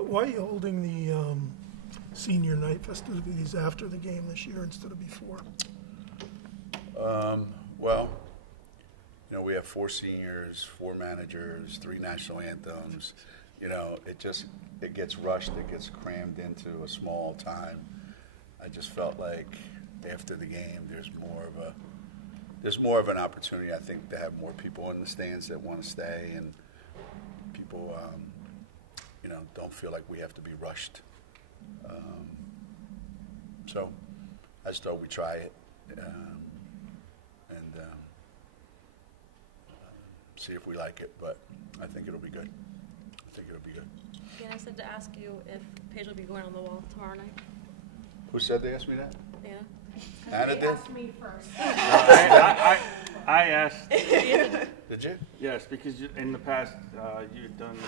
Why are you holding the senior night festivities after the game this year instead of before? Well, you know, we have 4 seniors, 4 managers, 3 national anthems. You know, it gets rushed, it gets crammed into a small time. I just felt like after the game, there's more of an opportunity, I think, to have more people in the stands that want to stay, and people, you know, don't feel like we have to be rushed. So I just thought we'd try it and see if we like it, but I think it'll be good. Dan, I said to ask you if Paige will be going on the wall tomorrow night. Who said they asked me that? Anna? Anna did? Asked me first. I asked. Did you? Yes, because in the past you've done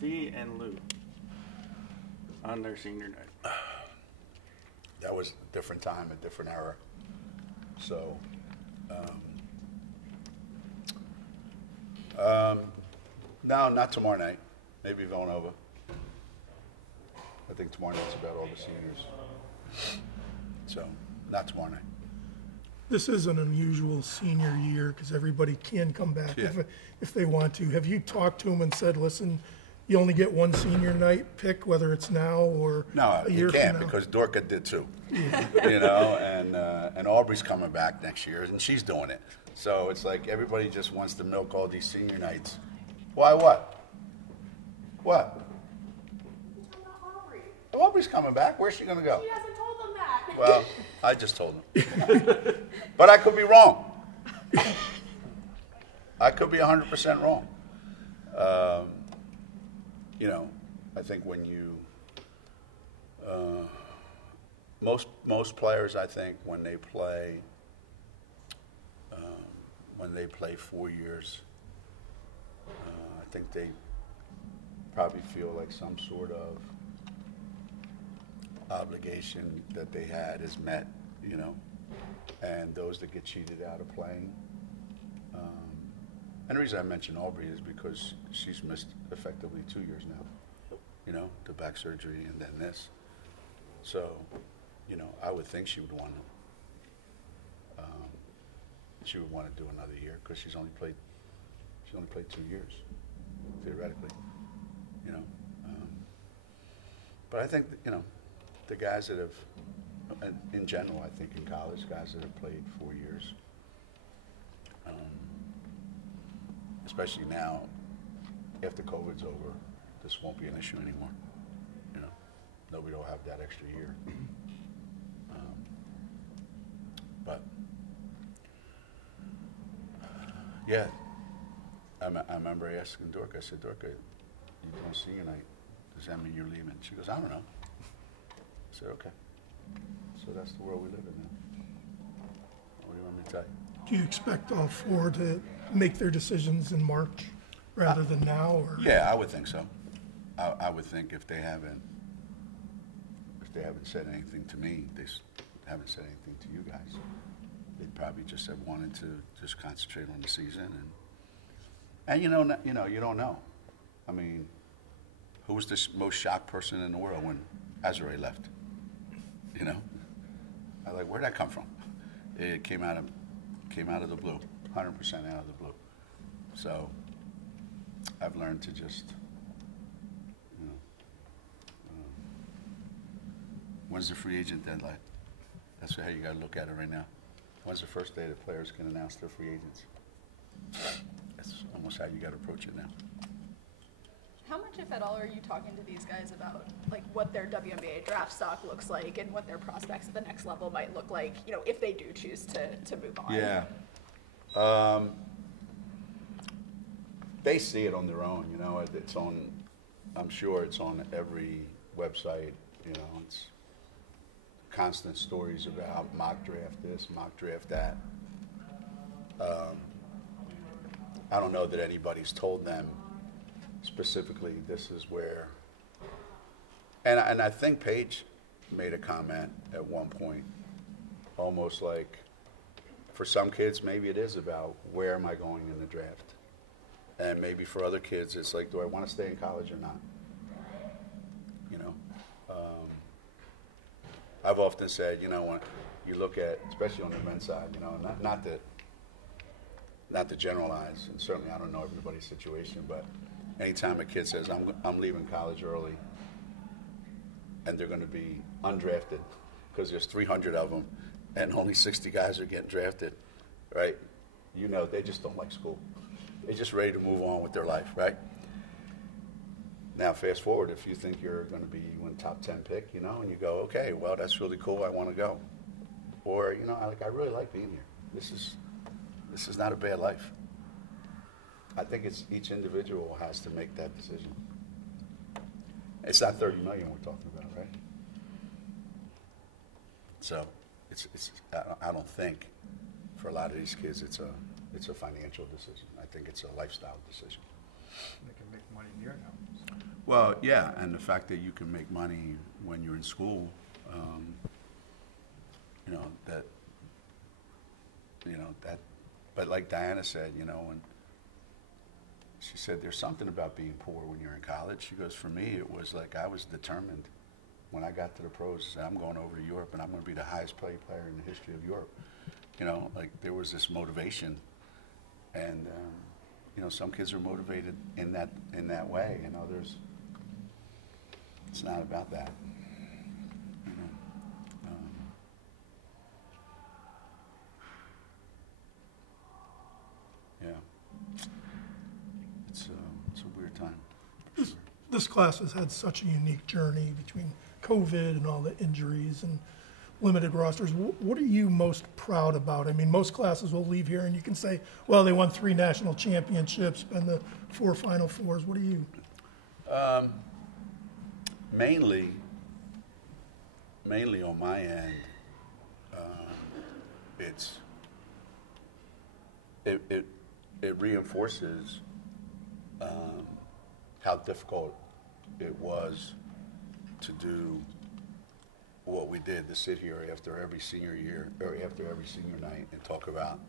Fee and Lou on their senior night. That was a different time, a different era. So, no, not tomorrow night. Maybe Villanova. I think tomorrow night's about all the seniors. So, not tomorrow night. This is an unusual senior year because everybody can come back if they want to. Have you talked to them and said, listen, you only get one senior night pick, whether it's now or a year from now? No, you can't, because Dorka did too. You know, and Aubrey's coming back next year, and she's doing it. So it's like everybody just wants to milk all these senior nights. Why what? What? Aubrey. Aubrey's coming back. Where's she going to go? She hasn't told them that. Well, I just told them. But I could be wrong. I could be 100% wrong. You know, I think when you most players, I think when they play 4 years, I think they probably feel like some sort of obligation that they had is met, you know, and those that get cheated out of playing. And the reason I mention Aubrey is because she's missed effectively 2 years now, you know, the back surgery and then this. So, you know, I would think she would want to. She would want to do another year because she's only played 2 years, theoretically, you know. But I think that, you know, the guys that have, in general, I think in college, guys that have played 4 years. Especially now, after COVID's over, this won't be an issue anymore. You know, nobody will have that extra year. But yeah, I remember asking Dorka. I said, Dorka, you doing senior night? Does that mean you're leaving? She goes, I don't know. I said, okay. So that's the world we live in now. What do you want me to tell you? Do you expect all 4 to make their decisions in March rather than now? Or? Yeah, I would think so. I would think if they haven't said anything to me, they haven't said anything to you guys, they'd probably just have wanted to just concentrate on the season. And you don't know. I mean, who was the most shocked person in the world when Azure left? You know, I was like, where'd that come from? It came out of the blue, 100% out of the blue. So I've learned to just, you know, when's the free agent deadline? That's how you got to look at it right now. When's the first day that players can announce their free agents? That's almost how you got to approach it now. How much, if at all, are you talking to these guys about like what their WNBA draft stock looks like and what their prospects at the next level might look like, you know, if they do choose to move on? Yeah. They see it on their own, you know. It's on, I'm sure it's on every website, you know. It's constant stories about mock draft this, mock draft that. I don't know that anybody's told them specifically this is where, and I think Paige made a comment at one point, almost like, for some kids maybe it is about where am I going in the draft, And maybe for other kids, it's like, do I want to stay in college or not? You know, I've often said, you know, when you look at, especially on the men's side, you know, not to generalize, and certainly I don't know everybody's situation, but anytime a kid says, I'm leaving college early, and they're going to be undrafted because there's 300 of them, and only 60 guys are getting drafted, right? You know, they just don't like school. They're just ready to move on with their life, right? Now, fast forward, if you think you're going to be one top 10 pick, you know, and you go, okay, well, that's really cool. I want to go. Or, you know, I really like being here. This is not a bad life. I think it's each individual has to make that decision. It's not 30 million we're talking about, right? So I don't think for a lot of these kids it's a financial decision. I think it's a lifestyle decision. They can make money near now. Well, yeah, and the fact that you can make money when you're in school, but like Diana said, you know, and she said there's something about being poor when you're in college. She goes, for me, it was like I was determined when I got to the pros, I'm going over to Europe and I'm going to be the highest paid player in the history of Europe. You know, like there was this motivation, and you know, some kids are motivated in that way, and others, it's not about that. You know, yeah, it's a weird time. For sure. This class has had such a unique journey between COVID and all the injuries and limited rosters. What are you most proud about? I mean, most classes will leave here and you can say, well, they won 3 national championships and the 4 Final Fours. What are you? Mainly on my end, it reinforces how difficult it was to do what we did, to sit here after every senior year, or after every senior night and talk about,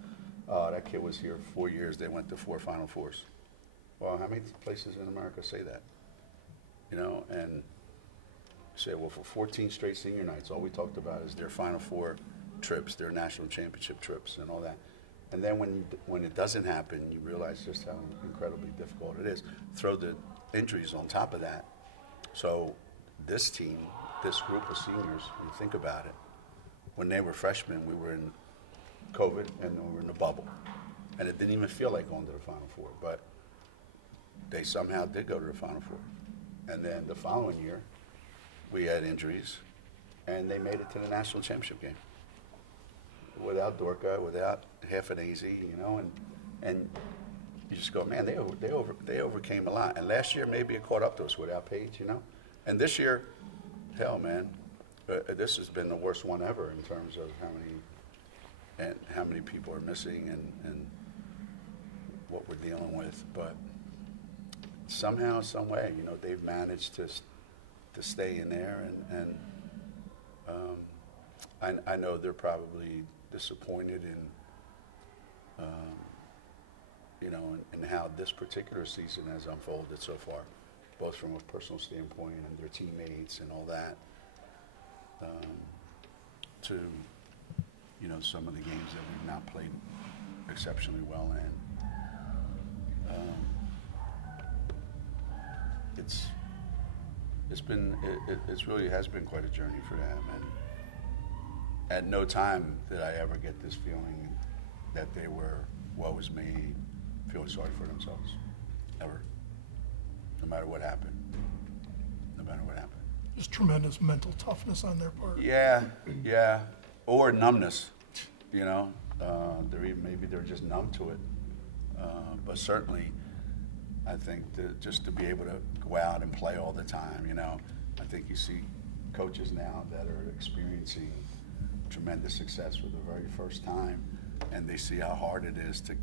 oh, that kid was here 4 years, they went to 4 Final Fours. Well, how many places in America say that? You know, and say, well, for 14 straight senior nights, all we talked about is their Final Four trips, their national championship trips and all that. And then when it doesn't happen, you realize just how incredibly difficult it is. Throw the injuries on top of that. So this team, this group of seniors, when you think about it, when they were freshmen, we were in COVID and we were in the bubble. And it didn't even feel like going to the Final Four, but they somehow did go to the Final Four. And then the following year, we had injuries, and they made it to the national championship game. Without Dorka, without half an AZ, you know, and you just go, man, they overcame a lot. And last year, maybe it caught up to us without Paige, you know. And this year, hell, man, this has been the worst one ever in terms of how many people are missing and what we're dealing with. But somehow, some way, you know, they've managed to stay in there, and I know they're probably disappointed in, you know, in how this particular season has unfolded so far, both from a personal standpoint and their teammates and all that, to, you know, some of the games that we've not played exceptionally well in. It really has been quite a journey for them, and at no time did I ever get this feeling that they were, woe is me, feeling sorry for themselves, ever, no matter what happened, Just tremendous mental toughness on their part. Yeah, or numbness, you know, maybe they're just numb to it, but certainly I think just to be able to go out and play all the time, you know, I think you see coaches now that are experiencing tremendous success for the very first time, and they see how hard it is to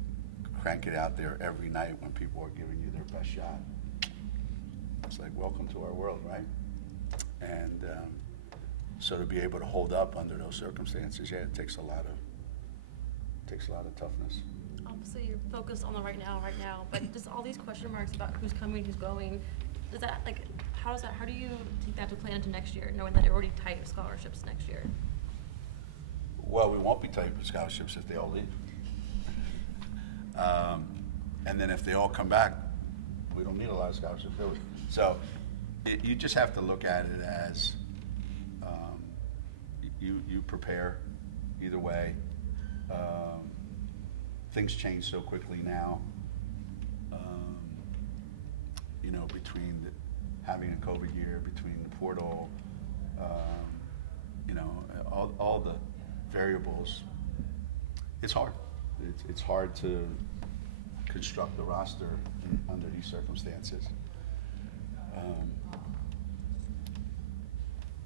crank it out there every night when people are giving you their best shot. It's like, welcome to our world, right? And so to be able to hold up under those circumstances, yeah, it takes a lot of toughness. Aubrey, obviously you're focused on the right now, but just all these question marks about who's coming, who's going, does that, like, how do you take that to plan into next year, knowing that you're already tight with scholarships next year? Well, we won't be tight with scholarships if they all leave. And then if they all come back, we don't need a lot of scholarships, do we? So you just have to look at it as you prepare either way. Things change so quickly now. Between having a COVID year, between the portal, all the variables, it's hard. It's hard to construct the roster under these circumstances.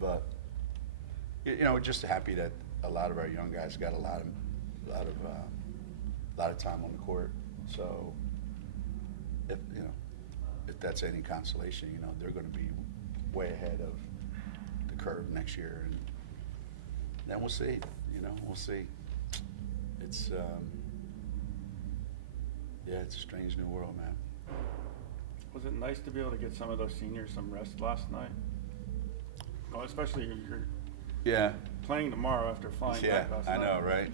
But just happy that a lot of our young guys got a lot of time on the court. So if that's any consolation, they're going to be way ahead of the curve next year, and then we'll see. We'll see. It's it's a strange new world, man. Was it nice to be able to get some of those seniors some rest last night? Well, especially if you're playing tomorrow after flying back last night. I know, right?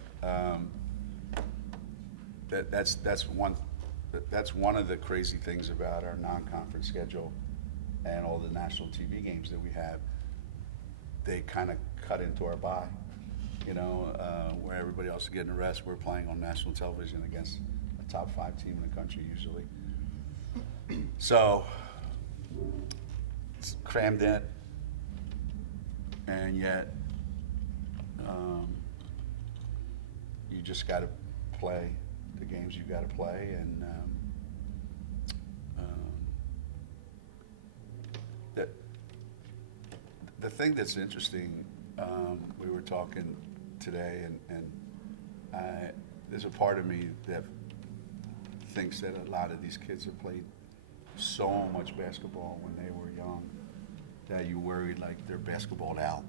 That's one of the crazy things about our non-conference schedule and all the national TV games that we have. They kind of cut into our bye, where everybody else is getting a rest. We're playing on national television against a top 5 team in the country usually. So it's crammed in, and yet you just got to play the games you got to play, and the thing that's interesting, we were talking today, and there's a part of me that thinks that a lot of these kids have played so much basketball when they were young that you worried like they're basketballed out.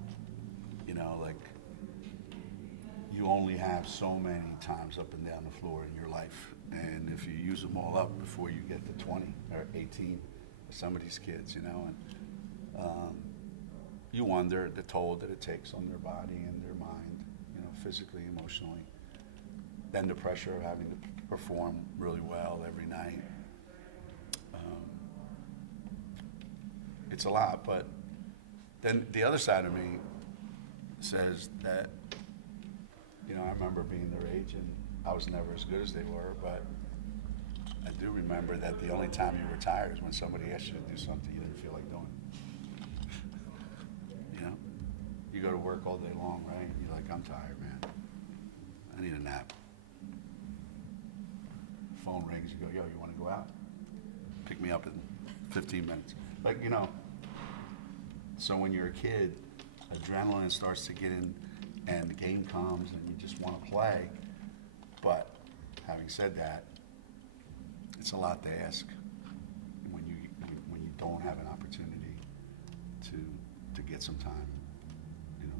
Like you only have so many times up and down the floor in your life, and if you use them all up before you get to 20 or 18, some of these kids, and you wonder the toll that it takes on their body and their mind, physically, emotionally. Then the pressure of having to perform really well every night. It's a lot, but then the other side of me says that, I remember being their age and I was never as good as they were, but I do remember that the only time you were tired is when somebody asked you to do something you didn't feel like doing. You go to work all day long, right? You're like, I'm tired, man. I need a nap. Phone rings, you go, yo, you want to go out? Pick me up in 15 minutes. Like, so when you're a kid, adrenaline starts to get in and the game comes and you just want to play. But having said that, it's a lot to ask when you don't have an opportunity to get some time,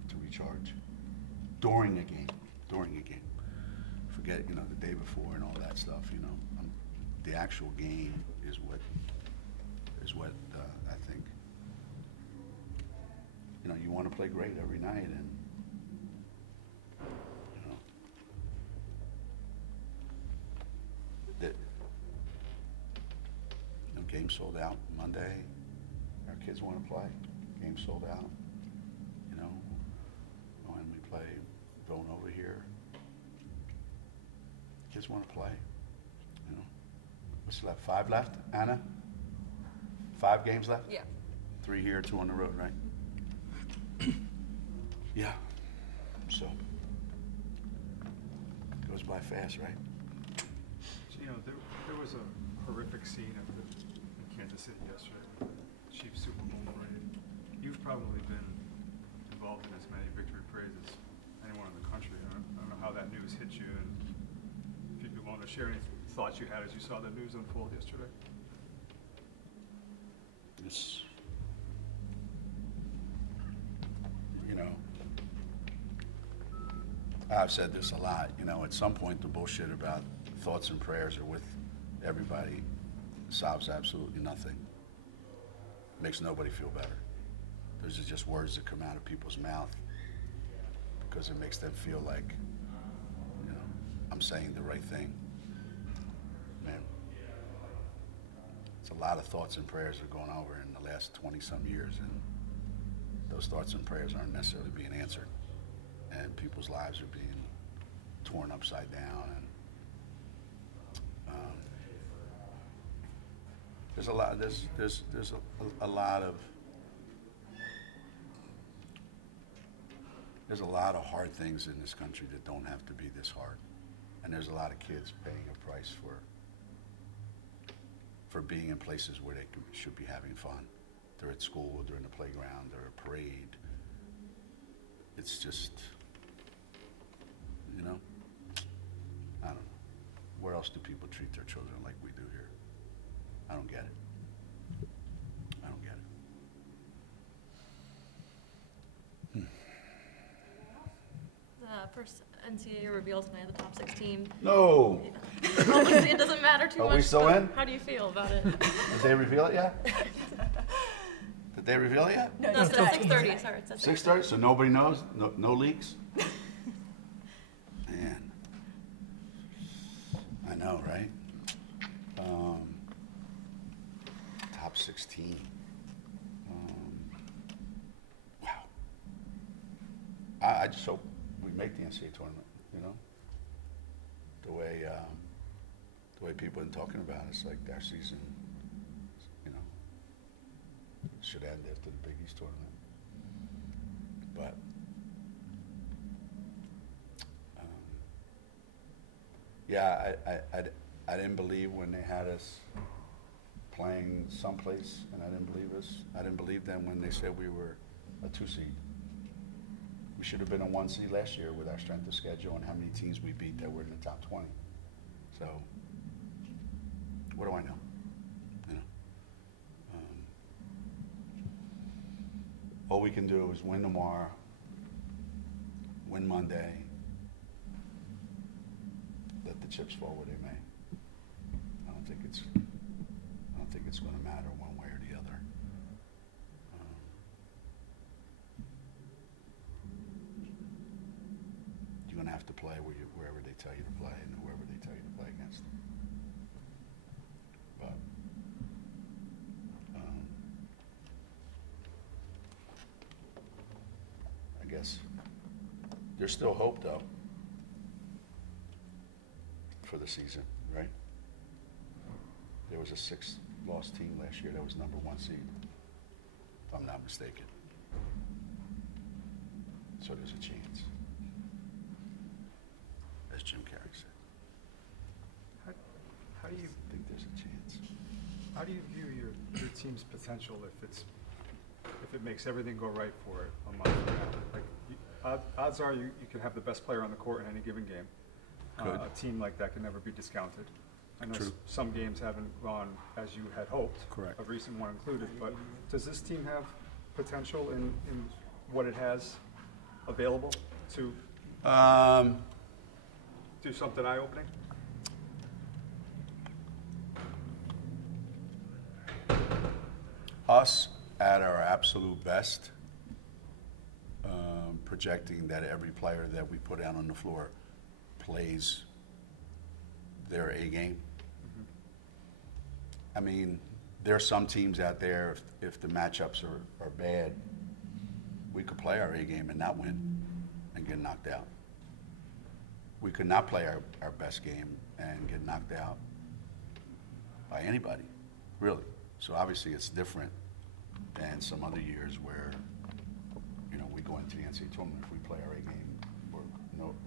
to recharge during a game. Forget, the day before and all that stuff, the actual game is what I think, you want to play great every night, and, game sold out Monday. Our kids want to play. Game sold out. When we play Villanova here, kids want to play. What's left? 5 left, Anna? 5 games left? Yeah. 3 here, 2 on the road, right? Yeah. So goes by fast, right? There was a horrific scene in Kansas City yesterday, Chiefs Super Bowl parade. You've probably been involved in as many victory parades as anyone in the country. I don't know how that news hit you, and if you'd be willing to share any thoughts you had as you saw the news unfold yesterday. It's, I've said this a lot, you know, at some point the bullshit about thoughts and prayers are with everybody solves absolutely nothing. Makes nobody feel better. Those are just words that come out of people's mouth because it makes them feel like, you know, I'm saying the right thing. Man, it's a lot of thoughts and prayers that are going over in the last 20-some years, and those thoughts and prayers aren't necessarily being answered, and people's lives are being torn upside down, and there's a lot. There's a lot of hard things in this country that don't have to be this hard, and there's a lot of kids paying a price for being in places where they should be having fun. They're at school, they're in the playground, they're at a parade. It's just, you know, I don't know. Where else do people treat their children like we do here? I don't get it. I don't get it. The first NCAA reveal tonight, the top 16. No. Obviously, it doesn't matter too much. Are we still but in? How do you feel about it? Did they reveal it yet? Did they reveal it yet? No, No, it's today. at 6:30. Sorry, it's at 6:30, so nobody knows? No leaks? Man. I know, right? Top 16. Wow. I just hope we make the NCAA tournament, you know? The way people have been talking about it, it's like our season, you know, should end after the Big East tournament. But yeah, I didn't believe when they had us playing someplace, and I didn't believe us. I didn't believe them when they said we were a 2 seed. We should have been a 1 seed last year with our strength of schedule and how many teams we beat that were in the top 20. So what do I know? You know, all we can do is win tomorrow, win Monday, let the chips fall where they may. I don't think it's going to matter one way or the other. You're going to have to play wherever they tell you to play and whoever they tell you to play against. But I guess there's still hope, though, for the season, right? There was a 6-loss team last year that was number 1 seed, if I'm not mistaken. So there's a chance, as Jim Carrey said. How do you I think there's a chance. How do you view your team's potential if it makes everything go right for it a month from now? Like, odds are you can have the best player on the court in any given game. A team like that can never be discounted. I know some games haven't gone as you had hoped, Correct. a recent one included, but does this team have potential in what it has available to do something eye-opening? Us at our absolute best, projecting that every player that we put out on the floor plays their A game. I mean, there are some teams out there, if the matchups are bad, we could play our A game and not win and get knocked out. We could not play our best game and get knocked out by anybody, really. So obviously it's different than some other years where, you know, we go into the NCAA tournament, if we play our A game,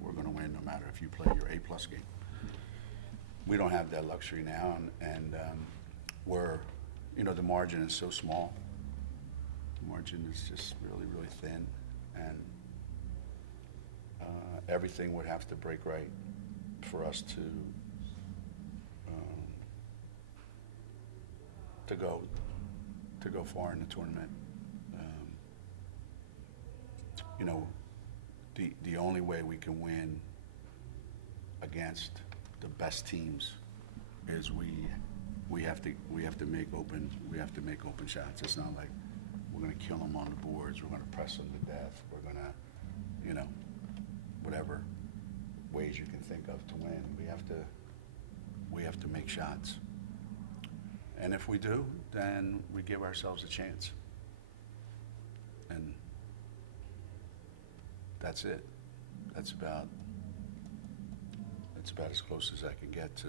we're going to win no matter if you play your A-plus game. We don't have that luxury now, and we're, you know, the margin is so small. The margin is just really, really thin, and everything would have to break right for us to go far in the tournament. You know, the only way we can win against the best teams is we have to make open shots. It's not like we're going to kill them on the boards. We're going to press them to death. We're going to, you know, whatever ways you can think of to win. We have to make shots. And if we do, then we give ourselves a chance. And that's it. That's about as close as I can get to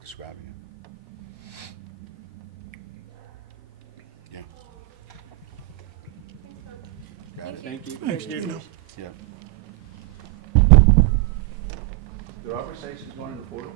describing it. Yeah. Got it? Thank you. Thanks, Geno. Yeah. Did Aubrey say she's going in the portal?